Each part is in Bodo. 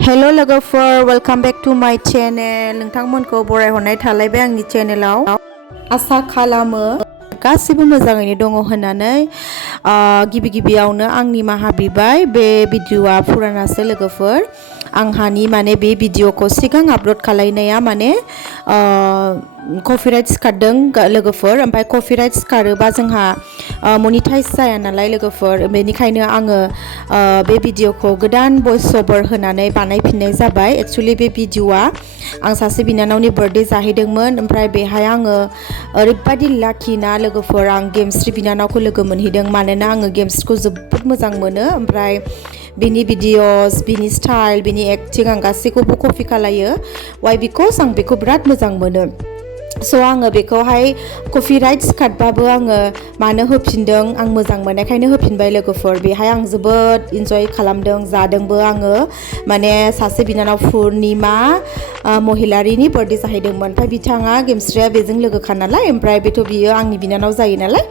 Hello logofer, welcome back to my channel. नोंथांमोनखौ बरायहरनाय थालायबाय आंनि चेनेलाव। आसा खालामो गासिबो मोजाङैनो दङ होननानै गिबियावनो आंनि माहा बिबाय बे भिडिअआ पुरानासो लोगोफोर आंहानि माने बे भिडिअखौ सिगां आपलोड खालायनाया माने कपिराइट सिखारदों लोगोफोर ओमफ्राय कपिराइट सिखारोबा जोंहा मनिटाइज जाया नालाय लोगोफोर बेनिखायनो आङो बे भिडिअखौ गोदान भइस ओभार होनानै बानायफिननाय जाबाय। एक्चुअली बे भिडिअआ आं सासे बिनानावनि बर्थडे जाहैदोंमोन ओमफ्राय बेहाय आङो ओरैबायदि लाखि ना लोगोफोर आं गेमस्रि बिनानावखौ लोगो मोनहैदों मानोना आङो गेमस्रिखौ जोबोद मोजां मोनो ओमफ्राय बिनि भिडिअस बिनि स्टाइल बिनि एक्टिं आं गासैखौबो कपि खालायो वाइ बिकज आं बेखौ बिराद मोजां मोनो। सो आङो बेखौहाय कपिराइट सिखारबाबो आङो मानो होफिनदों आं मोजां मोननायखायनो होफिनबाय लोगोफोर बेहाय आं जोबोद इन्जय खालामदों जादोंबो आङो माने सासे बिनानाव पुर्निमा महिलारिनि बर्थडे जाहैदोंमोन ओमफ्राय बिथाङा गेमस्रिया बेजों लोगोखा नालाय ओमफ्राय बेथ' बियो आंनि बिनानाव जायो नालाय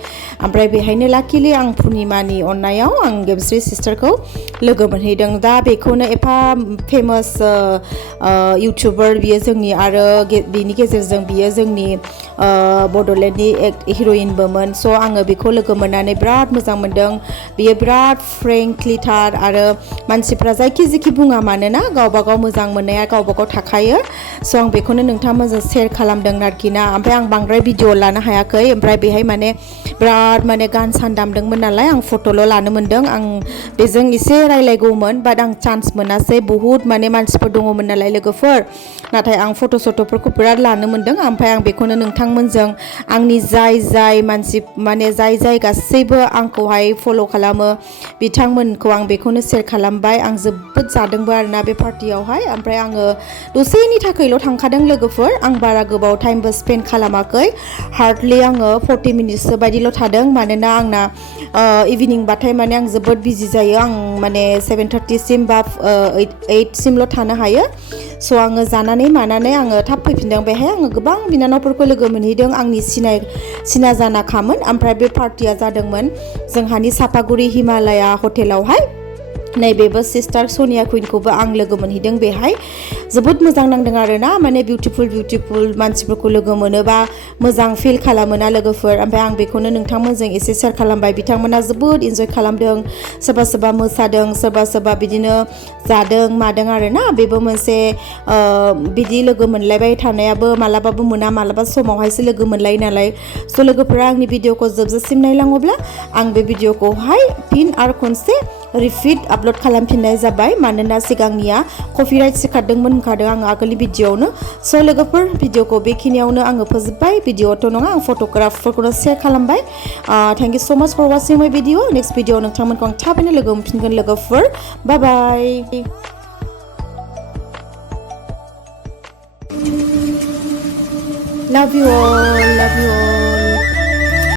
ओमफ्राय बेहायनो लाकिलि आं पुर्निमानि अननायाव आं गेमस्रि सिस्टारखौ लोगो मोनहैदों। दा बेखौनो एफा फेमास इउटुबार बियो जोंनि आरो बेनि गेजेरजों बियो जोंनि बड'लेण्डनि हिर'इनबोमोन स' आङो बेखौ लोगो मोननानै बिराद मोजां मोनदों। बियो बिराद फ्रेंकलिथार आरो मानसिफ्रा जायखि बुङा मानोना गावबागाव मोजां मोननाया गावबागाव थाखायो स' आं बेखौनो नोंथांमोनजों शेयार खालामदों आरोखि ना। ओमफ्राय आं बांद्राय भिडिअ लानो हायाखै ओमफ्राय बेहाय माने बिराद माने गान सान दामदोंमोन नालाय आं फट'ल' लानो मोनदों आं बेजों एसे रायलायगौमोन बाट आं चान्स मोनासै बहुत माने मानसिफोर दङमोन नालाय लोगोफोर नाथाय आं फट'फोरखौ बिराद लानो मोनदों ओमफ्राय आं बेखौनो नोंथांमोनजों आंनि जाय मानसि माने जाय गासैबो आंखौहाय फल' खालामो बिथांमोनखौ आं बेखौनो शेयार खालामबाय। आं जोबोद जादोंबो आरोना बे पार्टियावहाय ओमफ्राय आङो दसेनि थाखायल' थांखादों लोगोफोर आं बारा गोबाव टाइमबो स्पेन्ड खालामाखै हार्डलि आङो 40 मिनिट्ससो बायदिल' थादों मानोना आंना इभिनिंबाथाय माने आं जोबोद बिजि जायो आं माने 7:30 सिम बा 8 सिमल' थानो हायो स' आङो जानानै मानानै आङो थाब फैफिनदों। बेहाय आङो गोबां बिनानावफोरखौ लोगो मोनहैदों आंनि सिना जानाखामोन ओमफ्राय बे पार्टिया जादोंमोन जोंहानि सापागुरि हिमालया हटेलावहाय नैबेबो सिस्टार सनिया कुइनखौबो आं लोगो मोनहैदों बेहाय जोबोद मोजां नांदों आरोना माने बिउटिफुल मानसिफोरखौ लोगो मोनोबा मोजां फिल खालामोना लोगोफोर ओमफ्राय आं बेखौनो नोंथांमोनजों एसे शेयार खालामबाय। बिथांमोना जोबोद इन्जय खालामदों सोरबा मोसादों सोरबा बिदिनो जादों मादों आरोना बेबो मोनसे बिदि लोगो मोनलायबाय थानायाबो मालाबाबो मोना मालाबा समावहायसो लोगो मोनलायो नालाय स' लोगोफोरा आंनि भिडिअखौ जोबजासिम नायलाङोब्ला आं बे भिडिअखौहाय फिन आरो खनसे रिपिट आपलोड खालामफिननाय जाबाय मानोना सिगांनिया कपिराइट सिखारदोंमोन होनखादों आङो आगोलनि भिडिअआवनो स' लोगोफोर भिडिअखौ बेखिनियावनो आङो फोजोबबाय। भिडिअआथ' नङा आं फट'ग्राफफोरखौनो शेयार खालामबाय। थेंक इउ स' माच फर वाचिं माय भिडिअ नेक्स्ट भिडिअआव नोंथांमोनखौ आं थाबैनो लोगो मोनफिनगोन लोगोफोर बाय बाय। Love you all.